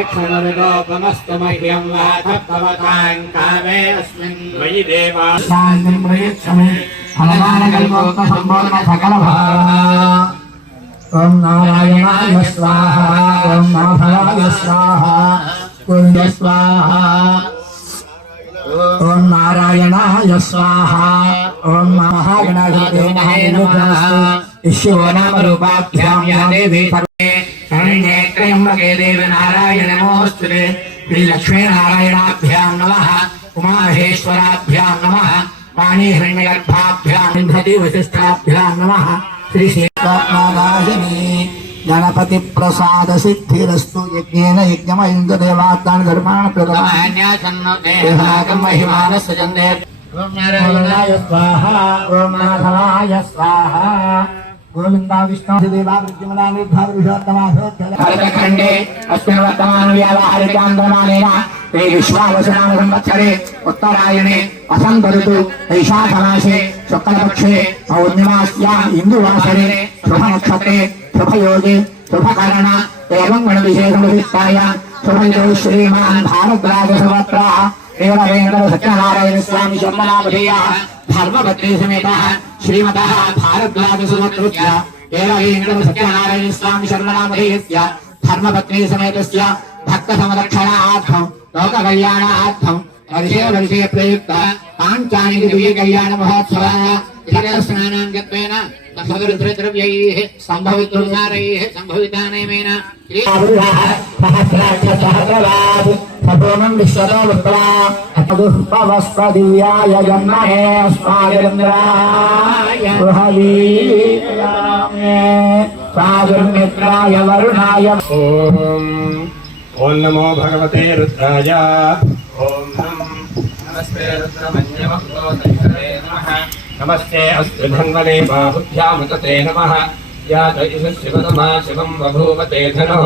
क्षणविलोपमस्तु मह्यं वातभवतां कामे अस्मिन् मयि देवा शान्तिं प्रयच्छमे फलदानकल्पोक्तसम्पूर्ण सकलभाः ॐ नारायणाय स्वाहा ॐ नाभयाय स्वाहा कुञ्ज स्वाहा ॐ नारायणाय स्वाहा ॐ महागणाधिपते नमः ईश्वरो नाम रूपाभ्यां या देवी शरण्ये శరణ్యే త్రయంబకే దేవి నారాయణ నమోస్తుతే శ్రీలక్ష్మీనారాయణాభ్యాం నమ। ఉమామహేశ్వరాభ్యాం నమ। వాణీ హిరణ్యగర్భాభ్యాం వింధతి వశిష్టాభ్యాం నమ। శ్రీ శ్రీకాత్మాదాసిని గణపతి ప్రసాద సిద్ధిరస్తు యజ్ఞేన యజ్ఞమైంద దేవాత్మాన్ గర్భాణ ప్రదాన్యాసన్నోదేహాకం మహిమాన సజందే ఓం నారాయణాయ స్వాహ। ఓం నాథవాయ స్వాహ। स्वाहा गोविन्दा विष्णु देवा विद्यमना निर्धार विषोत्तमासोत्तम भरतखण्डे अस्मिन् वर्तमान व्यावहारिकान्दमानेन ते विश्वावसनाम संवत्सरे उत्तरायणे वसन्त ऋतु वैशाखमासे शुक्लपक्षे पौर्णिमास्याम् इन्दुवासरे शुभनक्षत्रे शुभयोगे शुभकरण एवं गणविशेषमुदिष्टाय शुभयो श्रीमान् भारद्वाजसवत्राः एवमेंद्र सत्यनारायण स्वामी जन्मनामधेय धर्मभद्रे समेत श्रीमद भारद्वाज सुमत्रुत्य एवमेंद्र सत्यनारायण स्वामी शर्मनामधेयस्य धर्मभद्रे समेत भक्त संरक्षणार्थम लोक कल्याणार्थम वर्षे वर्षे प्रयुक्त पांचाणि कल्याण महोत्सव स्नानांगत्वेन संभवितृद्रव्यैः संभवितृसारैः संभवितानेमेन सहस्राक्ष सहस्रलाभ सपूर्णं विश्वतो जन्महे गृहवीयामे प्रादुर्मित्राय वरुणाय ॐ नमो भगवते रुद्राय। ॐ नमस्ते रुद्रमन्यवक्रोतैकरे नमः। नमस्ते अस्तु धन्वने बाहुभ्यामुतते नमः। या त इष शिवतमा शिवं बभूवते धनुः।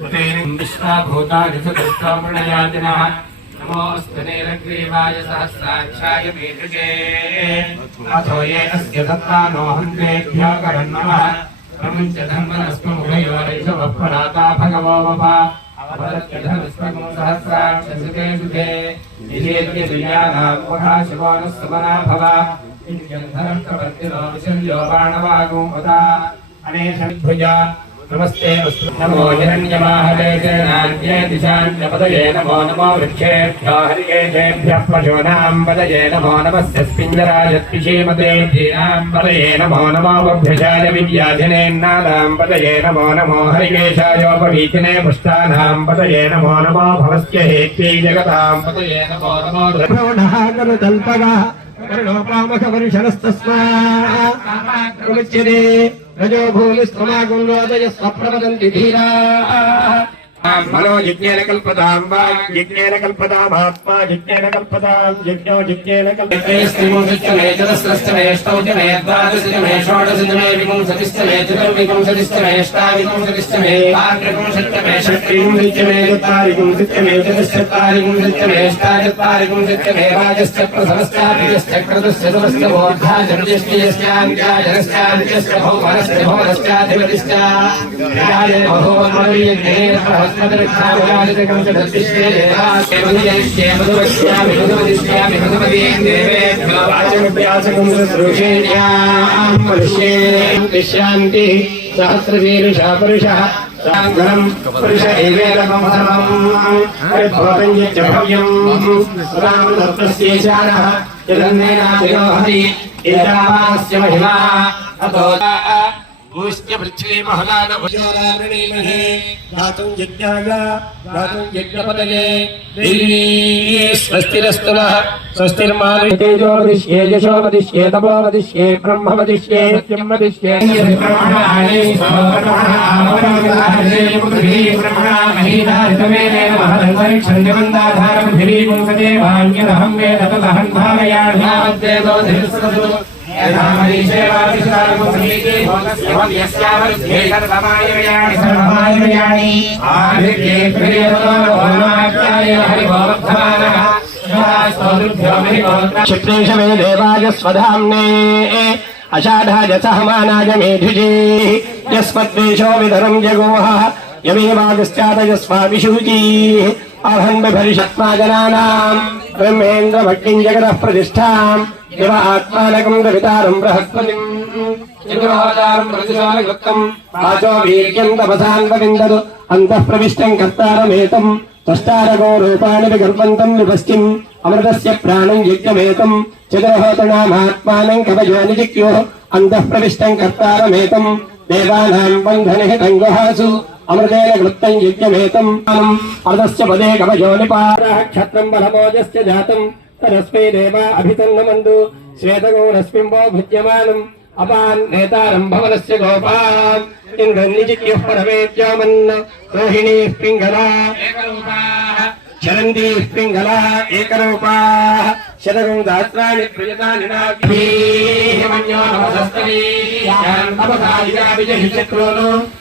कृतेन नमोऽस्तु नीलग्रीवाय सहस्राक्षाय मेधुके अथो ये अस्य दत्तानोऽहन्तेभ्यो करन्नमः प्रमुञ्च धर्मनस्ममुभयोरैषवः भगवो वप। सहस्राक्षसुते शिवो नः सुमना भव। इत्यन्धरप्रवर्तिनो विशल्यो बाणवागो वदा। अनेशभुजा नमस्ते अस्तु नमो हिरण्यमाहवेशनान्ये दिशान्यपदये नमो नमो वृक्षेभ्यो हरिकेशेभ्यः पशूनां पदये नमो नमस्य स्पिञ्जरायत्पिषेमते धीनां पदये नमो नमो बभ्यशाय विद्याधिनेन्नादां पदये नमो नमो हरिकेशायोपवीतिने पुष्टानां पदये नमो नमो भवस्य हेत्यै जगतां पदये नमो नमो प्रवणः करुतल्पगः वर्णोपामखवर्षणस्तस्माच्यते रजो भूमिस्तमागुं रोदय स्वप्रवदन्ति మనో యజ్ఞేన కల్పదాం వా యజ్ఞేన కల్పదాం ఆత్మా యజ్ఞేన కల్పదాం యజ్ఞో యజ్ఞేన కల్పదాం విశ్రాంతి సహస్రశీలుష పురుష సాగరం పురుష ఏవేదం భవతం యవ్యం రామతత్వస్యేశాన జగన్నేనాతిరోహరి ఏదావాస్య మహిమా అతో भूस्य पृथ्वी महलानभुजोरारणीमहे दातुं यज्ञाय दातुं यज्ञपदये देवी स्वस्तिरस्तवः नः स्वस्तिर्मादितेजो वदिष्ये यशो वदिष्ये तपो वदिष्ये ब्रह्म वदिष्ये सत्यं वदिष्ये ृष्णन्दाधारं धिरीपुंसदेवान्यदहं वेद धारयाणि धारयाण्यावद्वेदो धिरस्तु क्षिप्रेश मे देवाय स्वधाम्ने अषाढाय सहमानाय मेधुजे। यस्मद्वेषो विधरम् యమేవాగశ్చాదయ స్వామి శుచి ఆహంబరిషత్మాజనానాం బ్రహ్మేంద్ర భక్తిం జగద ప్రతిష్టాం ఇవ ఆత్మానకం కవితారం బృహస్పతిం చంద్రోదారం అంతః ప్రవిష్టం కర్తారమేతం త్వష్టారగో రూపాణి విగర్వంతం విపశ్చిం అమృతస్ ప్రాణం యజ్ఞమేతం చతురహోతనామాత్మానం కవజాని జిక్యో అంతః ప్రవిష్టం కర్తారమేతం దేవానాం బంధన రంగహాసు అమృతేన వృత్తం యజ్ఞమేతం అర్ధస్య పదే కవచో నిపాక్షత్రం జాతం తరస్మై దేవ అభితన్నమందు శ్వేతగౌరస్మింబో భుజ్యమానం అపాన్ నేతారం భవనస్య గోపాన్ ఇంద్రన్నిజిక్యు పరమేద్యోమన్న రోహిణీ పింగళా చరందీ పింగళా ఏకరూపా శతకం దాత్రాణి ప్రియతాని నాభీ విజయ చక్రోను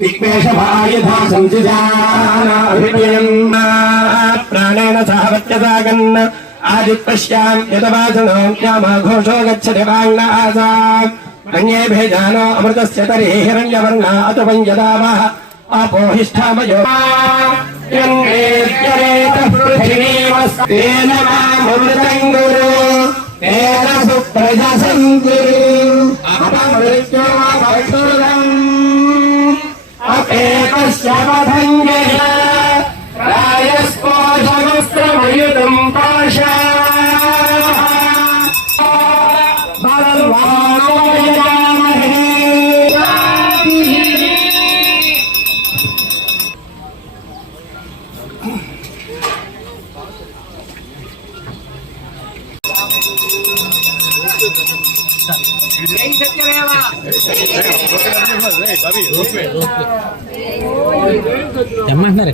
दुषितामरुत्वाः विक्मेशभायथा संसिधानाभिप्रियम् प्राणेन सह वत्यसागन् आदिपश्याम् यदवासनो ज्ञामाघोषो गच्छति वाङ्न आसाम् अन्ये भेजानो अमृतस्य तरे हिरण्यवर्णा अत पञ्जदावः अपोहिष्ठामयो तेन मामृतम् गुरु तेन सुप्रजसम् गुरु अपमृत्यो भक्षुरम् एकश्चवभञ्जय रायस्पोषवस्त्रमयुतम् पाशा Thank you. ఏమంటున్నారు